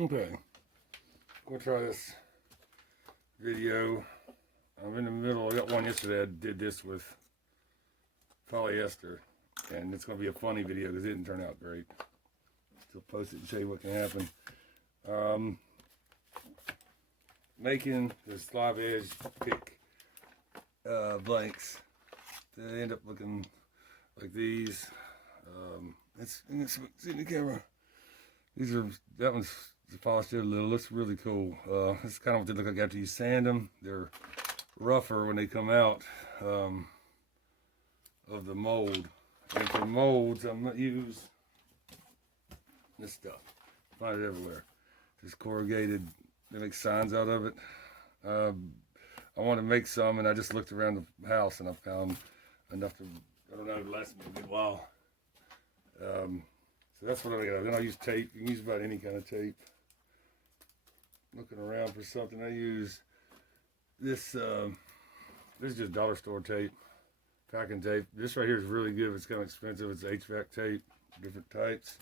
Okay, we'll try this video. I'm in the middle. I got one yesterday. I did this with polyester, and it's going to be a funny video because it didn't turn out great. So I'll post it and show you what can happen. Making the slab edge pick blanks. They end up looking like these. It's see in the camera. These are, that one's polished it a little. Looks really cool. This is kind of what they look like after you sand them. They're rougher when they come out of the mold. And for molds, I'm gonna use this stuff. Find it everywhere. Just corrugated. They make signs out of it. I want to make some, and I just looked around the house and I found enough to, I don't know, last me a good while. So that's what I got. Then I'll use tape. You can use about any kind of tape. Looking around for something, I use this. This is just dollar store tape, packing tape. This right here is really good. It's kind of expensive. It's HVAC tape, different types.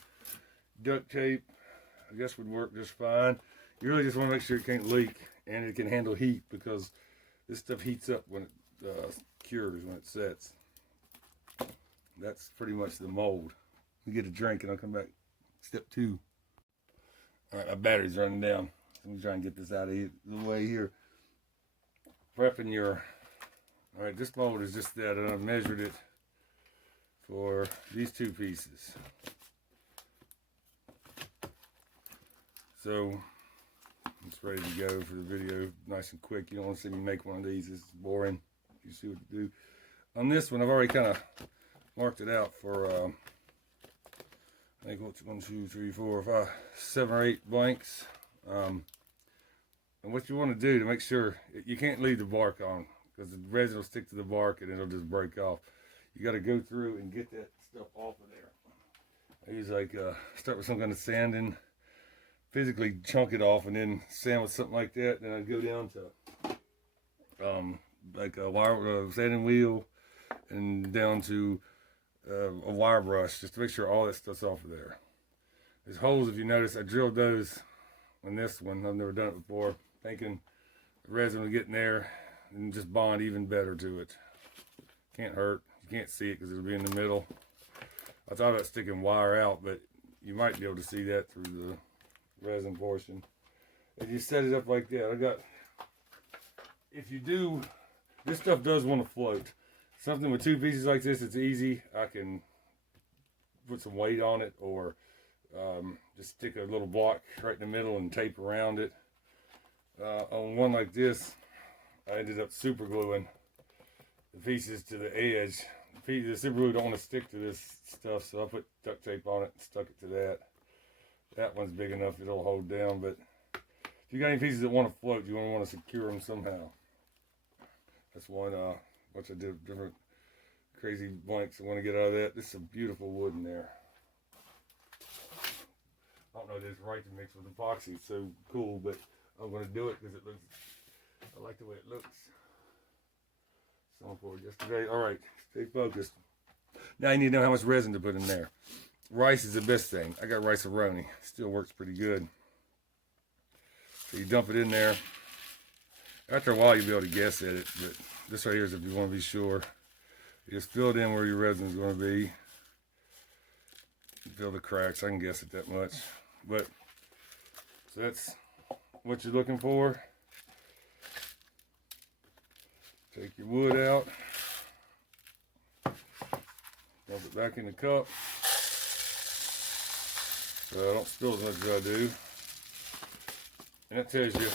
Duct tape, I guess would work just fine. You really just want to make sure it can't leak and it can handle heat, because this stuff heats up when it cures, when it sets. That's pretty much the mold. We get a drink and I'll come back. Step 2. All right, my battery's running down. Let me try and get this out of the way here. Prepping your, all right, this mold is just that, and I've measured it for these 2 pieces. So it's ready to go for the video, nice and quick. You don't want to see me make one of these. It's boring. You see what to do. On this one, I've already kind of marked it out for, I think what's 1, 2, 3, 4, 5, 7 or 8 blanks. And what you want to do to make sure, you can't leave the bark on, because the resin will stick to the bark and it'll just break off. You got to go through and get that stuff off of there. I use start with some kind of sanding, physically chunk it off, and then sand with something like that. Then I'd go down to like a wire sanding wheel, and down to a wire brush, just to make sure all that stuff's off of there. There's holes, if you notice, I drilled those on this one. I've never done it before, thinking the resin would get in there and just bond even better to it. Can't hurt. You can't see it because it'll be in the middle. I thought about sticking wire out, but you might be able to see that through the resin portion. If you set it up like that, if you do, this stuff does want to float. Something with 2 pieces like this, it's easy. I can put some weight on it, or just stick a little block right in the middle and tape around it. On one like this, I ended up super gluing the pieces to the edge. The super glue don't want to stick to this stuff, so I put duct tape on it and stuck it to that. That one's big enough it'll hold down, but if you got any pieces that want to float, you want to secure them somehow. That's one which I did different crazy blanks I want to get out of that. This is some beautiful wood in there. I don't know if it's right to mix with epoxy. It's so cool, but I'm going to do it because it looks, I like the way it looks. Saw for it yesterday. All right, stay focused. Now you need to know how much resin to put in there. Rice is the best thing. I got rice-a-roni. Still works pretty good. So you dump it in there. After a while, you'll be able to guess at it, but this right here is if you want to be sure. You just fill it in where your resin is going to be. Fill the cracks. I can guess it that much. But so that's what you're looking for. Take your wood out. Dump it back in the cup. So I don't spill as much as I do. And that tells you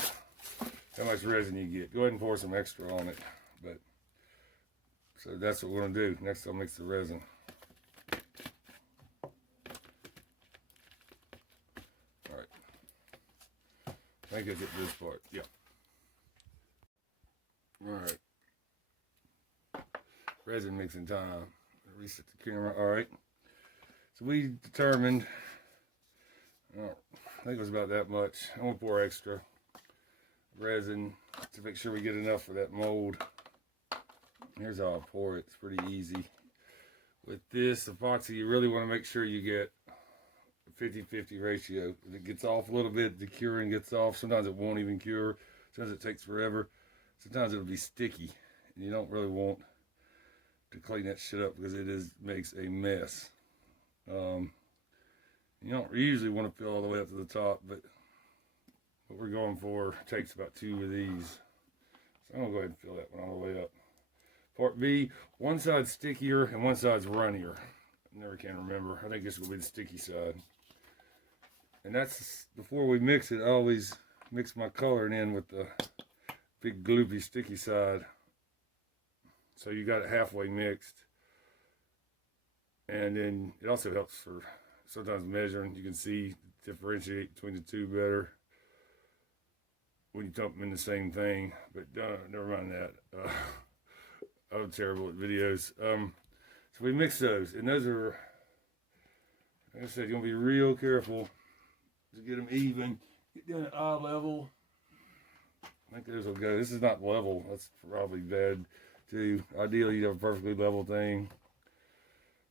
how much resin you get. Go ahead and pour some extra on it. But so that's what we're going to do. Next I'll mix the resin. Alright. I think I get this part. Yeah. Alright. Resin mixing time. Reset the camera. Alright. So we determined, I think it was about that much. I'm going to pour extra resin to make sure we get enough for that mold. Here's how I pour it. It's pretty easy. With this epoxy, you really want to make sure you get 50-50 ratio. If it gets off a little bit, the curing gets off. Sometimes it won't even cure. Sometimes it takes forever. Sometimes it'll be sticky. And you don't really want to clean that shit up because it makes a mess. You don't usually want to fill all the way up to the top, but what we're going for takes about 2 of these. So I'm going to go ahead and fill that one all the way up. Part B, one side's stickier and one side's runnier. I never can remember. I think this will be the sticky side. And that's, before we mix it, I always mix my coloring in with the big gloopy sticky side. So you got it halfway mixed. And then it also helps for sometimes measuring. You can see, differentiate between the two better when you dump them in the same thing. But never mind that. I'm terrible at videos. So we mix those, and those are, like I said, you're gonna be real careful to get them even. Get down at eye level. I think those will go. This is not level. That's probably bad too. Ideally, you have a perfectly level thing.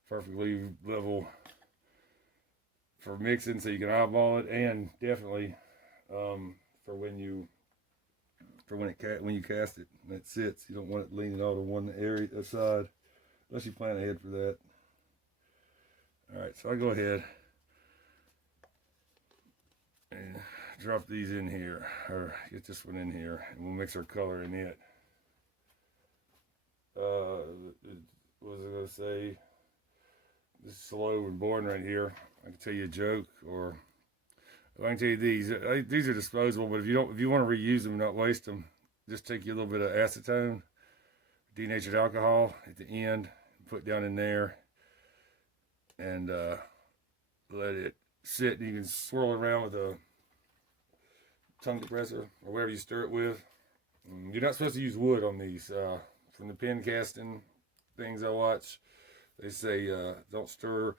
Perfectly level for mixing, so you can eyeball it, and definitely for when you cast it and it sits. You don't want it leaning all to one area side, unless you plan ahead for that. All right, so I go ahead and drop these in here, or get this one in here, and we'll mix our color in it. What was I gonna say? This is slow and boring right here. I can tell you a joke, or I can tell you these. These are disposable, but if you want to reuse them, not waste them, just take you a little bit of acetone, denatured alcohol at the end, put down in there, and let it sit. And you can swirl it around with a tongue depressor or whatever you stir it with. You're not supposed to use wood on these. From the pen casting things I watch, they say don't stir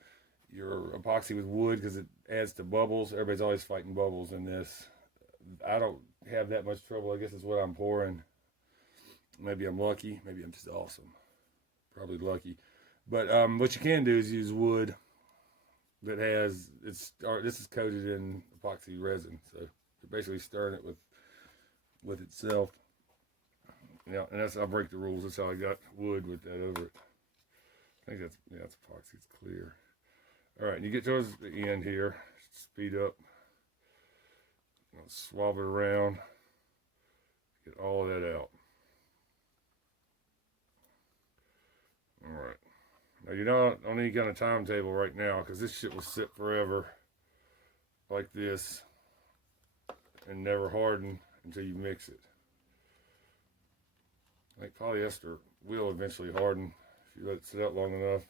your epoxy with wood because it adds to bubbles. Everybody's always fighting bubbles in this. I don't have that much trouble. I guess it's what I'm pouring. Maybe I'm lucky. Maybe I'm just awesome. Probably lucky. But what you can do is use wood that has, this is coated in epoxy resin. So you're basically stirring it with itself. Yeah, and I'll break the rules. That's how I got wood with that over it. I think that's epoxy. It's clear. All right, and you get towards the end here. Speed up. I'll swab it around. Get all of that out. All right. Now you're not on any kind of timetable right now because this shit will sit forever like this and never harden until you mix it. Like polyester will eventually harden if you let it sit out long enough.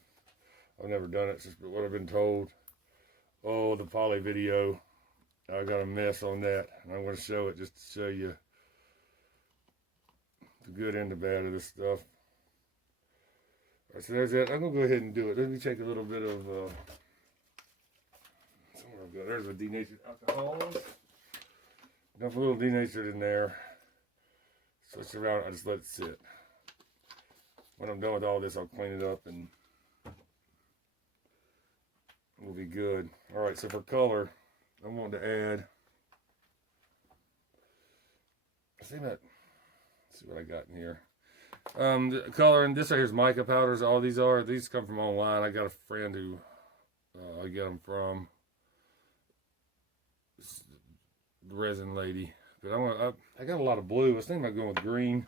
I've never done it, just what I've been told. Oh, the poly video, I got a mess on that, and I'm going to show it just to show you the good and the bad of this stuff. All right, so there's that. I'm going to go ahead and do it. Let me take a little bit of, somewhere I've got, there's a denatured alcohol. Dump a little denatured in there. Switch around, I just let it sit. When I'm done with all this, I'll clean it up and we'll be good. All right, so for color, I want to add, see what I got in here. The color, and this right here is mica powders. All these come from online. I got a friend who I get them from, the resin lady. But I got a lot of blue. I was thinking about going with green.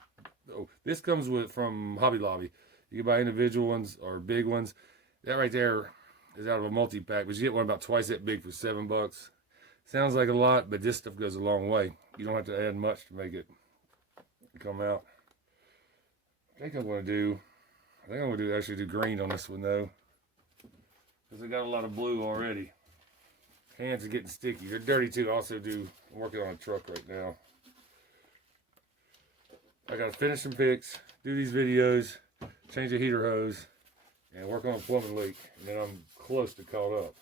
Oh, this comes from Hobby Lobby. You can buy individual ones or big ones. That right there is out of a multi-pack, but you get one about twice that big for $7. Sounds like a lot, but this stuff goes a long way. You don't have to add much to make it come out. I think I'm going to actually do green on this one though, because I got a lot of blue already. Hands are getting sticky. They're dirty too. I'm working on a truck right now. I got to finish some pics, do these videos, change the heater hose, and work on a plumbing leak. And then I'm close to caught up.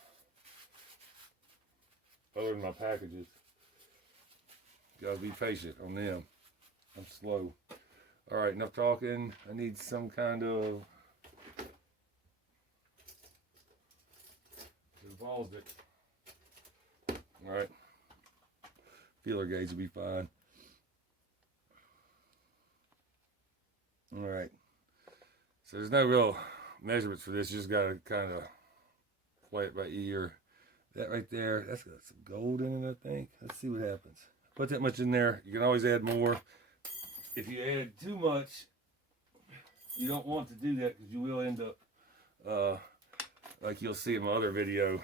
Other than my packages. Gotta be patient on them. I'm slow. Alright, enough talking. I need some kind of balls that All right. Feeler gauge will be fine. All right. So there's no real measurements for this. You just got to kind of play it by ear. That right there, that's got some gold in it, I think. Let's see what happens. Put that much in there. You can always add more. If you add too much, you don't want to do that because you will end up, like you'll see in my other video,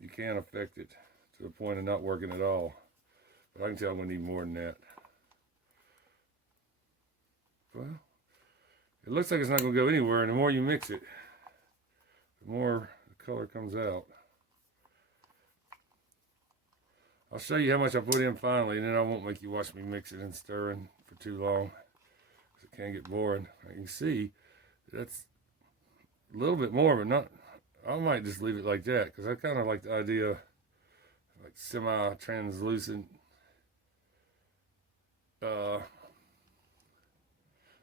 you can affect it to the point of not working at all. But I can tell I'm going to need more than that. Well, it looks like it's not going to go anywhere, and the more you mix it, the more the color comes out. I'll show you how much I put in finally, and then I won't make you watch me mix it and stirring for too long, because it can get boring. You can see that's a little bit more, but not. I might just leave it like that, because I kind of like the idea of like semi-translucent.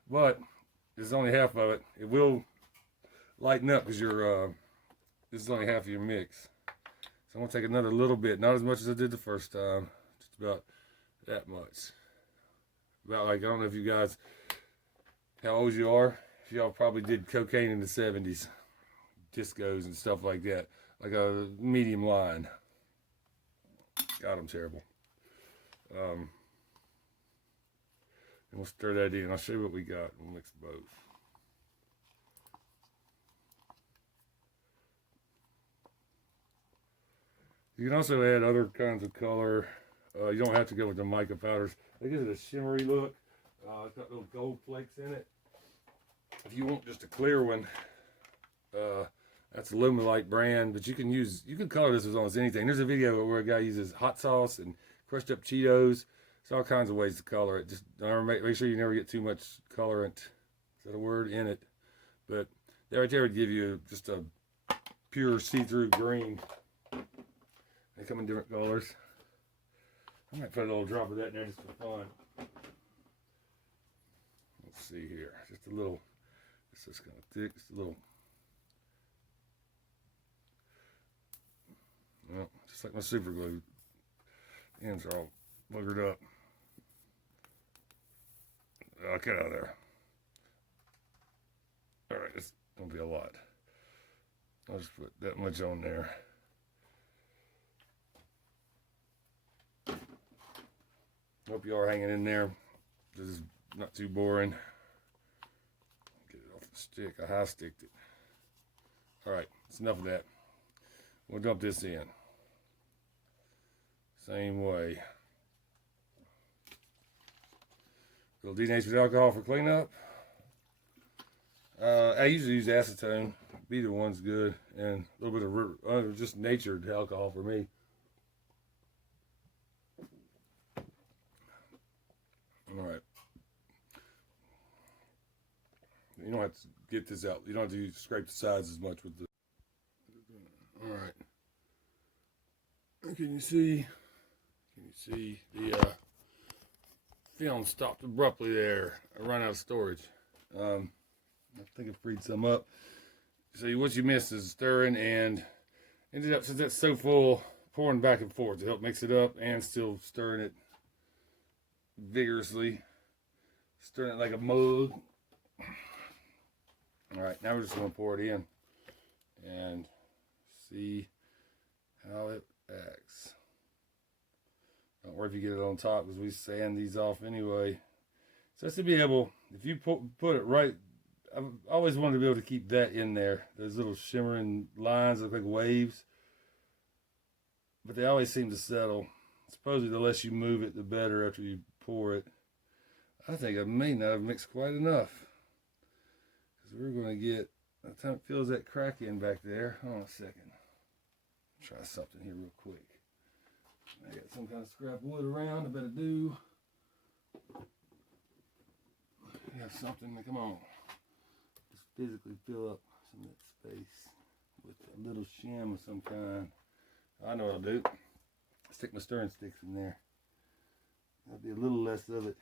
But this is only half of it. It will lighten up because this is only half of your mix. So I'm gonna take another little bit, not as much as I did the first time, just about that much. About like, I don't know if you guys, how old you are. If y'all probably did cocaine in the 70s, discos and stuff like that, like a medium line. God, I'm terrible. And we'll stir that in. I'll show you what we got. We'll mix both. You can also add other kinds of color. You don't have to go with the mica powders. They give it a shimmery look. It's got little gold flakes in it. If you want just a clear one, that's a Luminolite brand, but you can color this with almost anything. There's a video where a guy uses hot sauce and crushed up Cheetos. There's all kinds of ways to color it. Just make sure you never get too much colorant. Is that a word? In it. But that right there would give you just a pure see-through green. They come in different colors. I might put a little drop of that in there just for fun. Let's see here. Just a little. It's just kind of thick. Just a little. Well, just like my super glue. Ends are all boogered up. I'll get out of there. Alright, it's going to be a lot. I'll just put that much on there. Hope you are hanging in there. This is not too boring. Get it off the stick. I high sticked it. Alright, that's enough of that. We'll dump this in. Same way. A little denatured alcohol for cleanup. I usually use acetone. Either one's good. And a little bit of just natured alcohol for me. Alright. You don't have to get this out. You don't have to scrape the sides as much with the... Alright. Can you see the film stopped abruptly there? I ran out of storage. I think it freed some up. So what you missed is stirring, and ended up, since it's so full, pouring back and forth to help mix it up and still stirring it vigorously. Stirring it like a mug. Alright, now we're just going to pour it in and see how it acts. Don't worry if you get it on top, because we sand these off anyway. So to be able, if you put it right, I've always wanted to be able to keep that in there. Those little shimmering lines look like waves, but they always seem to settle. Supposedly the less you move it, the better after you pour it. I think I may not have mixed quite enough, because we're going to get, by the time it fills that crack in back there. Hold on a second. Try something here real quick. I got some kind of scrap wood around. I better do. You have something to come on. Just physically fill up some of that space with a little shim of some kind. I know what I'll do. Stick my stirring sticks in there. There'll be a little less of it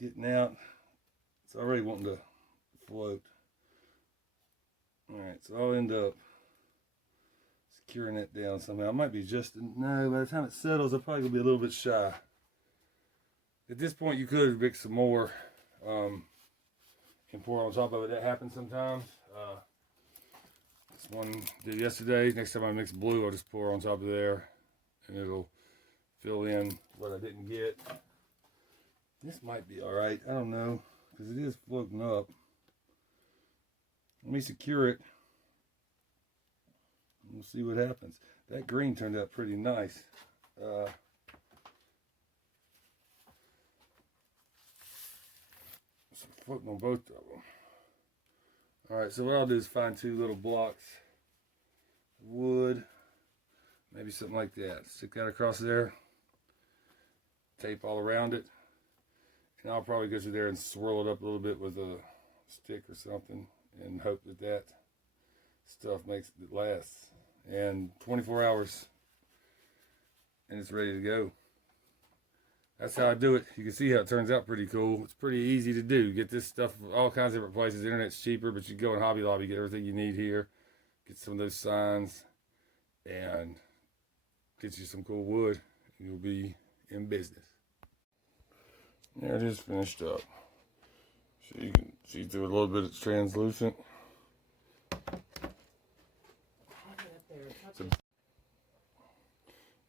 getting out. It's already wanting to float. Alright, so I'll end up securing it down somehow. It might be just, no, by the time it settles, I'll probably be a little bit shy. At this point, you could mix some more and pour on top of it. That happens sometimes. This one did yesterday. Next time I mix blue, I'll just pour on top of there, and it'll fill in what I didn't get. This might be all right. I don't know, because it is floating up. Let me secure it. We'll see what happens. That green turned out pretty nice. So floating on both of them. All right, so what I'll do is find 2 little blocks of wood, maybe something like that. Stick that across there, tape all around it, and I'll probably go through there and swirl it up a little bit with a stick or something, and hope that that stuff makes it last. And 24 hours, and it's ready to go. That's how I do it. You can see how it turns out pretty cool. It's pretty easy to do. Get this stuff all kinds of different places. The internet's cheaper, but you go in Hobby Lobby, get everything you need here. Get some of those signs, and get you some cool wood, and you'll be in business. There it is, finished up. So you can see through a little bit, it's translucent.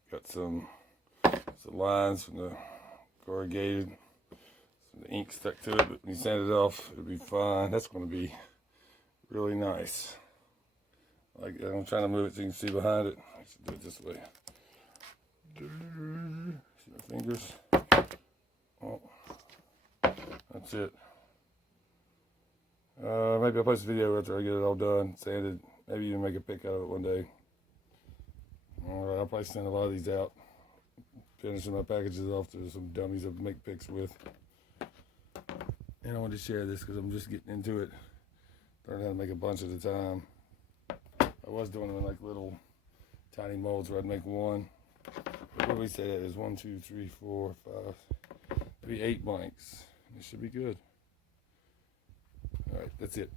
Got some lines from the corrugated, some of the ink stuck to it, but when you sand it off, it'll be fine. That's going to be really nice. Like, I'm trying to move it so you can see behind it. I should do it this way. See my fingers? Oh, that's it. Maybe I'll post a video after I get it all done, sanded. Maybe even make a pic out of it one day. Alright, I'll probably send a lot of these out. Finishing my packages off to some dummies to make pics with. And I wanted to share this because I'm just getting into it. Learning how to make a bunch at a time. I was doing them in like little tiny molds where I'd make one. But what do we say that is? 1, 2, 3, 4, 5, maybe 8 blanks. It should be good. Alright, that's it.